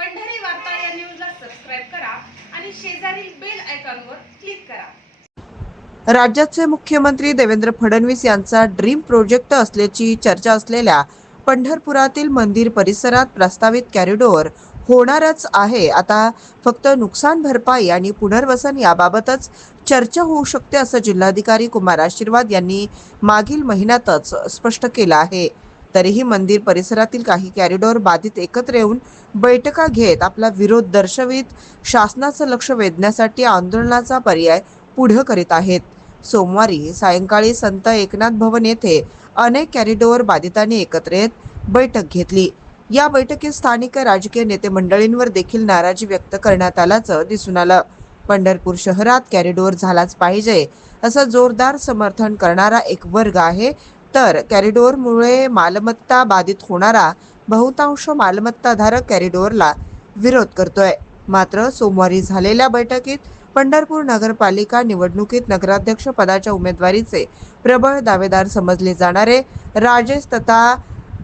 पंढरी वार्ता या न्यूजला सबस्क्राईब करा आणि शेजारील बेल आयकॉनवर क्लिक करा. राज्याचे मुख्यमंत्री देवेंद्र फडणवीस यांचा ड्रीम प्रोजेक्ट असल्याची चर्चा असलेल्या पंढरपुरातील मंदिर परिसरात प्रस्तावित कॅरिडोर होणारच आहे. आता फक्त नुकसान भरपाई आणि पुनर्वसन याबाबतच चर्चा होऊ शकते असं जिल्हाधिकारी कुमार आशीर्वाद यांनी मागील महिन्यातच स्पष्ट केलं आहे. तरीही मंदिर परिसरातील काही कॅरिडॉर बाधित एकत्र येऊन बैठका घेत आपला विरोध दर्शवित शासनाचं लक्ष वेधण्यासाठी आंदोलनाचा पर्याय पुढे करीत आहेत. सोमवारी सायंकाळी संत एकनाथ भवन येथे अनेक कॅरिडॉर बाधितांनी एकत्र येत बैठक घेतली. या बैठकीत स्थानिक राजकीय नेते मंडळींवर देखील नाराजी व्यक्त करण्यात आल्याचं दिसून आलं. पंढरपूर शहरात कॅरिडोर झालाच पाहिजे असं जोरदार समर्थन करणारा एक वर्ग आहे तर कॅरिडोरमुळे मालमत्ता बाधित होणारा बहुतांश मालमत्ताधारक कॅरिडोरला विरोध करतोय. मात्र सोमवारी झालेल्या बैठकीत पंढरपूर नगरपालिका निवडणुकीत नगराध्यक्ष पदाच्या उमेदवारीचे प्रबळ दावेदार समजले जाणारे राजेश तथा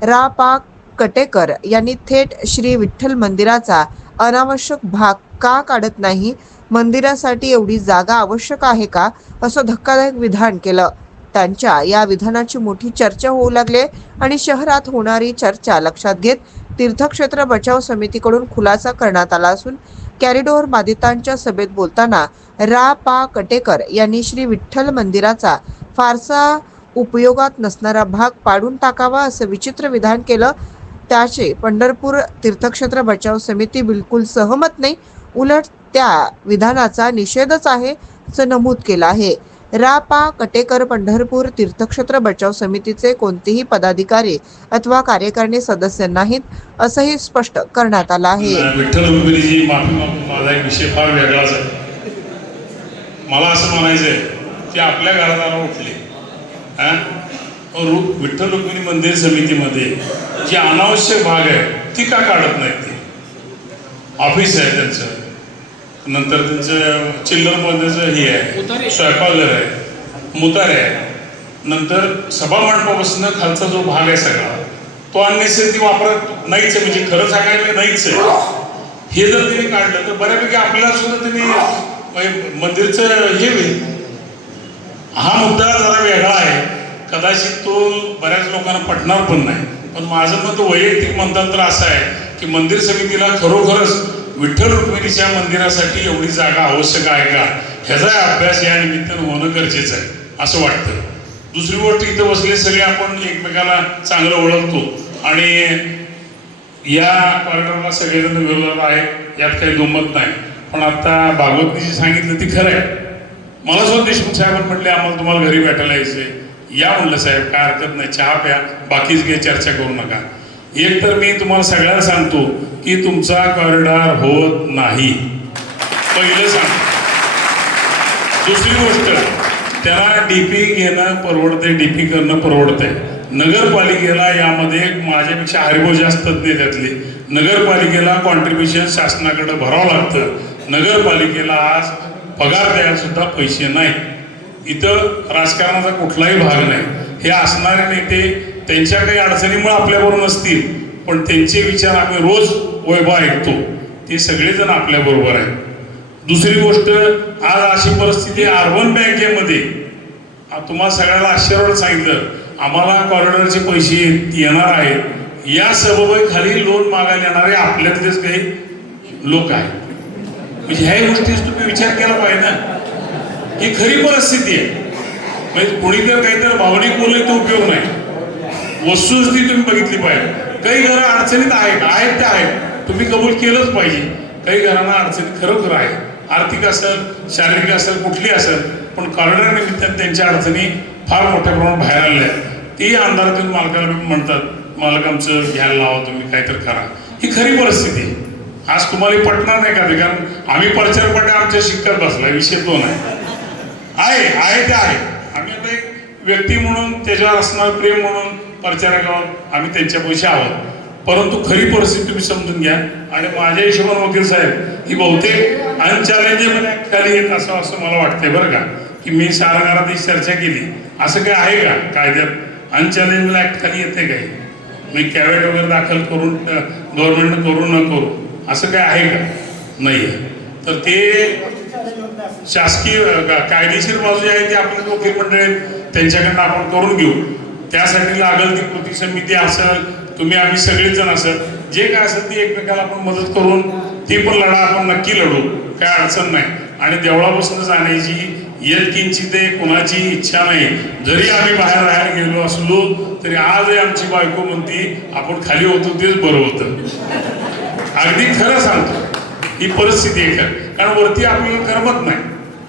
रा पा कटेकर यांनी थेट श्री विठ्ठल मंदिराचा अनावश्यक भाग का काढत नाही? मंदिरासाठी एवढी जागा आवश्यक आहे का? असं धक्कादायक विधान केलं. त्यांच्या या विधानाची मोठी चर्चा होऊ लागले आणि शहरात होणारी चर्चा लक्षात घेत तीर्थक्षेत्र बचाव समितीकडून खुलासा करण्यात आला असून कॅरिडोर बाधितांच्या सभेत बोलताना रा पा कटेकर यांनी श्री विठ्ठल मंदिराचा फारसा उपयोगात नसणारा भाग पाडून टाकावा असं विचित्र विधान केलं. त्याचे पंढरपूर तीर्थक्षेत्र बचाव समिती बिलकुल सहमत नाही. उलट त्या विधानाचा निषेधच आहे असं नमूद केलं आहे. रा पा कटेकर पंढरपूर तीर्थक्षेत्र बचाव समितीचे कोणतेही पदाधिकारी अथवा कार्यकारिणी सदस्य नाहीत असंही स्पष्ट करण्यात आलं आहे. विठ्ठल रुक्मिणीची माफी मागून माझा एक विषय फार वेगळाच आहे. मला असं म्हणायचंय की आपल्या घरादारा उठले. विठ्ठल रुक्मिणी मंदिर समितीमध्ये जे अनावश्यक भाग आहे ती का काढत नाहीत ते? ऑफिस आहे त्यांचं. नंतर त्यांचं चिल्लर पद्धतीचं हे आहे स्वयंपाकघर आहे मुतार आहे. नंतर सभा मंडपापासून खालचा जो भाग आहे सगळा तो अननेसेसरी वापरत नाहीच आहे म्हणजे खरं सांगायला नाहीच आहे. हे जर तिने काढलं तर बऱ्यापैकी आपल्याला सुद्धा तिने म्हणजे मंदिरचं हे होईल. हा मुद्दा जरा वेगळा आहे. कदाचित तो बऱ्याच लोकांना पटणार पण नाही. पण माझं मत वैयक्तिक म्हणतात तर असं आहे की मंदिर समितीला खरोखरच विठ्ठल रुक्मिणीच्या मंदिरासाठी एवढी जागा आवश्यक आहे का? ह्याचा अभ्यास या निमित्तानं होणं गरजेचं आहे असं वाटतं. दुसरी गोष्ट इथं बसले सगळे आपण एकमेकाला चांगलं ओळखतो. आणि या कॉरिडॉरला सगळेजण विरोधात आहेत यात काही दुमत नाही. पण आता भागवतनी जी सांगितलं ती खरं आहे. मला सुद्धा देशमुख साहेबांनी म्हटले आम्हाला तुम्हाला घरी भेटायला यायचे या म्हणलं साहेब काय हरकत नाही चहा प्या बाकीच घे चर्चा करू नका. एक तर मी तुम्हाला सगळ्यांना सांगतो की तुमचा कॉरिडॉर होत नाही. पहिलं सांग. दुसरी गोष्ट त्याला डीपी घेणं परवडते डीपी करणं परवडतंय. नगरपालिकेला यामध्ये माझ्यापेक्षा हरिभाऊ जास्त तज्ञ त्यातले. नगरपालिकेला कॉन्ट्रीब्युशन शासनाकडे भरावं लागतं. नगरपालिकेला आज पगार द्यायला सुद्धा पैसे नाही. इथं राजकारणाचा कुठलाही भाग नाही. हे असणारे नेते त्यांच्या काही अडचणीमुळे आपल्याबरोबर नसतील पण त्यांचे विचार आम्ही रोज वैभव ऐकतो. ते सगळेजण आपल्याबरोबर आहेत. दुसरी गोष्ट आज अशी परिस्थिती अर्बन बँकेमध्ये. आ- तुम्हाला सगळ्याला आश्चर्य सांगितलं आम्हाला कॉरिडॉरचे पैसे येणार आहेत. या खाली लोन मागायला येणारे आपल्यातलेच काही लोक आहेत. म्हणजे ह्या गोष्टीच तुम्ही विचार केला पाहिजे ना. ही खरी परिस्थिती आहे. म्हणजे कोणी जर काहीतरी भावनिक बोलले तर उपयोग नाही. वस्तुस्थिती तुम्ही बघितली पाहिजे. काही घरं अडचणीत आहेत आहेत त्या आहेत. तुम्ही कबूल केलंच पाहिजे. काही घरांना अडचणी खरोखर आहे. आर्थिक असेल शारीरिक असेल कुठली असेल पण कॉरिडॉर निमित्तानं त्यांच्या अडचणी फार मोठ्या प्रमाणात बाहेर आलेल्या आहेत. तेही अंधारातून मालकाला म्हणतात मालक आमचं घ्यायला लावा तुम्ही काहीतरी करा. ही खरी परिस्थिती आहे. आज तुम्हाला पटणार नाही का ते? कारण आम्ही प्रचार पट्या आमच्या शिक्कत बसला विषय दोन आहे आहे आहे ते आहे. आम्ही आता एक व्यक्ती म्हणून त्याच्यावर असणार प्रेम म्हणून प्रचारकावर आम्ही त्यांच्या पैसे आहोत. परंतु खरी परिस्थिती तुम्ही समजून घ्या. आणि माझ्या हिशोबाने वकील साहेब ही बहुतेक अनचॅलेंजेबल खाली येत असं असं मला वाटतंय बरं का? की मी सारंगारात ही चर्चा केली. असं काय आहे का कायद्यात? अनचॅलेंजेबल ऍक्ट खाली येते काय? मी कॅवेट वगैरे दाखल करून गव्हर्नमेंट करू न करू. असं काय आहे का? नाही. आहे तर ते शासकीय कायदेशीर बाजू जी आहे ती आपण वकील मंडळ त्यांच्याकडनं आपण करून घेऊ. त्यासाठी लागल ती कृती समिती असेल तुम्ही आम्ही सगळेच जण असेल. जे काय असेल ती एकमेकाला आपण मदत करून ती पण लढा आपण नक्की लढू काय अडचण नाही. आणि देवळापासून जाण्याची येतकिंची ते कुणाची इच्छा नाही. जरी आम्ही बाहेर राहायला गेलो असलो तरी आजही आमची बायको म्हणती आपण खाली होतो तेच बरं होतं. अगदी खरं सांगतो. ही परिस्थिती आहे खरं. कारण वरती आपल्याला करमत नाही.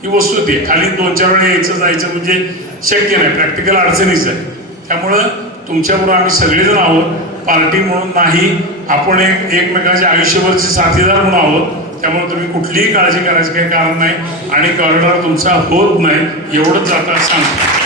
ही वस्तू ती खाली दोन चार वेळा यायचं जायचं म्हणजे शक्य नाही. प्रॅक्टिकल अडचणीच आहे. त्यामुळं तुमच्यामुळं आम्ही सगळेजण आहोत. पार्टी म्हणून नाही आपण एक एकमेकांचे आयुष्यभरचे साथीदार म्हणून आहोत. त्यामुळे तुम्ही कुठलीही काळजी करायची काही कारण नाही. आणि कॉरिडॉर तुमचा होत नाही एवढंच जाता सांगतो.